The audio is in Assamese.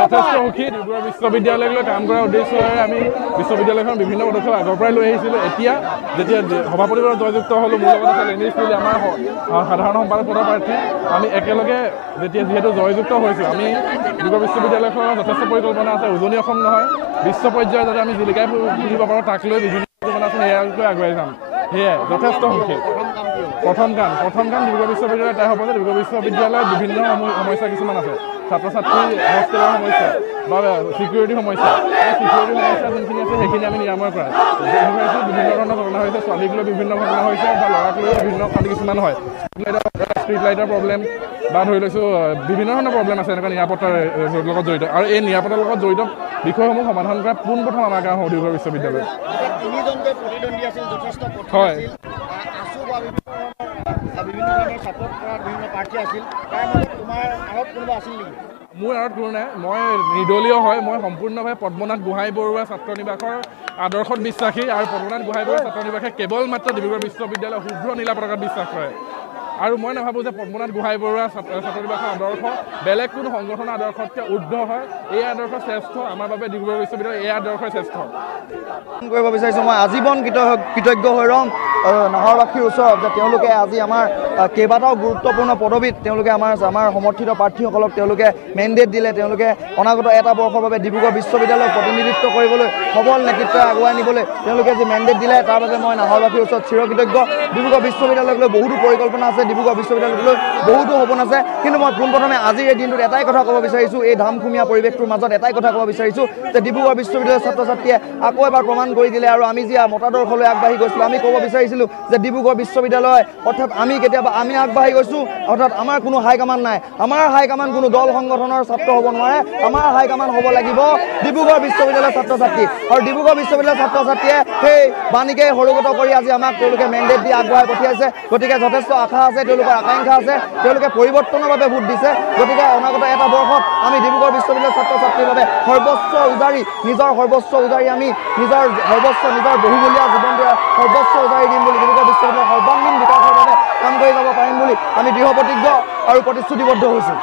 যথেষ্ট সুখী ডিব্ৰুগড় বিশ্ববিদ্যালয়লৈ কাম কৰাৰ উদ্দেশ্যৰে আমি বিশ্ববিদ্যালয়খন বিভিন্ন পদক্ষেপ আগৰ পৰাই লৈ আহিছিলোঁ। এতিয়া যেতিয়া সভাপতিপদত জয়যুক্ত হ'লোঁ, মোৰ লগত আছে লেনিছ বুলি আমাৰ সাধাৰণ সম্পাদক পদৰ প্ৰাৰ্থী। আমি একেলগে যিহেতু জয়যুক্ত হৈছোঁ, আমি ডিব্ৰুগড় বিশ্ববিদ্যালয়খনৰ যথেষ্ট পৰিকল্পনা আছে। উজনি অসম নহয়, বিশ্ব পৰ্যায়ত যাতে আমি জিলিকাই ফুৰিব পাৰোঁ তাক লৈ বিভিন্ন পৰিকল্পনা আছে, সেয়াকৈ আগুৱাই যাম। সেয়াই যথেষ্ট সুখী। প্ৰথম কাম ডিব্ৰুগড় বিশ্ববিদ্যালয়ত এটাই হ'ব যে ডিব্ৰুগড় বিশ্ববিদ্যালয়ত বিভিন্ন সমস্যা কিছুমান আছে। ছাত্ৰ ছাত্ৰী হোষ্টেলৰ সমস্যা বা ছিকিউৰিটি সমস্যা, এই ছিকিউৰিটি সমস্যা যোনখিনি আছে সেইখিনি আমি নিৰাময় কৰা বিভিন্ন ধৰণৰ ঘটনা হৈছে। ছোৱালীক লৈ বিভিন্ন ঘটনা হৈছে বা ল'ৰাক লৈ বিভিন্ন কালি কিছুমান হয়। ষ্ট্ৰীট লাইটৰ প্ৰব্লেম বা ধৰি লৈছোঁ বিভিন্ন ধৰণৰ প্ৰব্লেম আছে এনেকুৱা নিৰাপত্তাৰ লগত জড়িত, আৰু এই নিৰাপত্তাৰ লগত জড়িত বিষয়সমূহ সমাধান কৰা পোনপ্ৰথম আমাৰ গাঁও ডিব্ৰুগড় বিশ্ববিদ্যালয়। হয়, মোৰ আঁৰত কোনো নাই। মই নিৰ্দলীয় হয়। মই সম্পূৰ্ণভাৱে পদ্মনাথ গোহাঁই বৰুৱা ছাত্ৰ নিবাসৰ আদৰ্শত বিশ্বাসী, আৰু পদ্মনাথ গোহাঁই বৰুৱা ছাত্ৰ নিবাসে কেৱল মাত্ৰ ডিব্ৰুগড় বিশ্ববিদ্যালয়ৰ শুভ্ৰ নীলা পতাকাত বিশ্বাস কৰে। আৰু মই নাভাবোঁ যে পদ্মনাথ গোহাঁই বৰুৱা ছাত্ৰ নিবাসৰ আদৰ্শ বেলেগ কোনো সংগঠনৰ আদৰ্শতকৈ ঊৰ্ধ হয়। এই আদৰ্শ শ্ৰেষ্ঠ, আমাৰ বাবে ডিব্ৰুগড় বিশ্ববিদ্যালয় এই আদৰ্শই শ্ৰেষ্ঠ। কৰিব বিচাৰিছোঁ মই আজীৱন কৃতজ্ঞ হৈ ৰ'ম নাহৰবাসীৰ ওচৰত যে তেওঁলোকে আজি আমাৰ কেইবাটাও গুৰুত্বপূৰ্ণ পদবীত তেওঁলোকে আমাৰ সমৰ্থিত প্ৰাৰ্থীসকলক তেওঁলোকে মেণ্ডেট দিলে। তেওঁলোকে অনাগত এটা বৰ্ষৰ বাবে ডিব্ৰুগড় বিশ্ববিদ্যালয়ক প্ৰতিনিধিত্ব কৰিবলৈ সবল নেতৃত্ব আগুৱাই নিবলৈ তেওঁলোকে যি মেণ্ডেট দিলে তাৰ বাবে মই নাহৰবাসীৰ ওচৰত চিৰকৃতজ্ঞ। ডিব্ৰুগড় বিশ্ববিদ্যালয়ক লৈ বহুতো পৰিকল্পনা আছে, ডিব্ৰুগড় বিশ্ববিদ্যালয়ক লৈ বহুতো সপোন আছে, কিন্তু মই পোনপ্ৰথমে আজিৰ এই দিনটোত এটাই কথা ক'ব বিচাৰিছোঁ, এই ধামখুমীয়া পৰিৱেশটোৰ মাজত এটাই কথা ক'ব বিচাৰিছোঁ যে ডিব্ৰুগড় বিশ্ববিদ্যালয়ৰ ছাত্ৰ ছাত্ৰীয়ে আকৌ এবাৰ প্ৰমাণ কৰি দিলে, আৰু আমি যি মতাদৰ্শলৈ আগবাঢ়ি গৈছিলোঁ, আমি ক'ব বিচাৰিছিলোঁ যে ডিব্ৰুগড় বিশ্ববিদ্যালয় অৰ্থাৎ আমি আগবাঢ়ি গৈছোঁ, অৰ্থাৎ আমাৰ কোনো হাইকমাণ্ড নাই। আমাৰ হাইকমাণ্ড কোনো দল সংগঠনৰ ছাত্ৰ হ'ব নোৱাৰে। আমাৰ হাইকমাণ্ড হ'ব লাগিব ডিব্ৰুগড় বিশ্ববিদ্যালয়ৰ ছাত্ৰ ছাত্ৰী, আৰু ডিব্ৰুগড় বিশ্ববিদ্যালয়ৰ ছাত্ৰ ছাত্ৰীয়ে সেই বাণীকে সৰুগত কৰি আজি আমাক তেওঁলোকে মেণ্ডেট দি আগবঢ়াই পঠিয়াইছে। গতিকে যথেষ্ট আশা আছে, তেওঁলোকৰ আকাংক্ষা আছে, তেওঁলোকে পৰিৱৰ্তনৰ বাবে ভোট দিছে। গতিকে অনাগত এটা বৰ্ষত আমি ডিব্ৰুগড় বিশ্ববিদ্যালয়ৰ ছাত্ৰ ছাত্ৰীৰ বাবে সৰ্বস্ব উজাৰি আমি নিজৰ বহুমূলীয়া জীৱনটো সৰ্বস্ব উজাৰি দিম বুলি, ডিব্ৰুগড় বিশ্ববিদ্যালয়ৰ সৰ্বাংগীন বিকাশৰ বাবে কাম কৰি যাব পাৰিম বুলি আমি দৃঢ় প্ৰতিজ্ঞ আৰু প্ৰতিশ্ৰুতিবদ্ধ হৈছোঁ।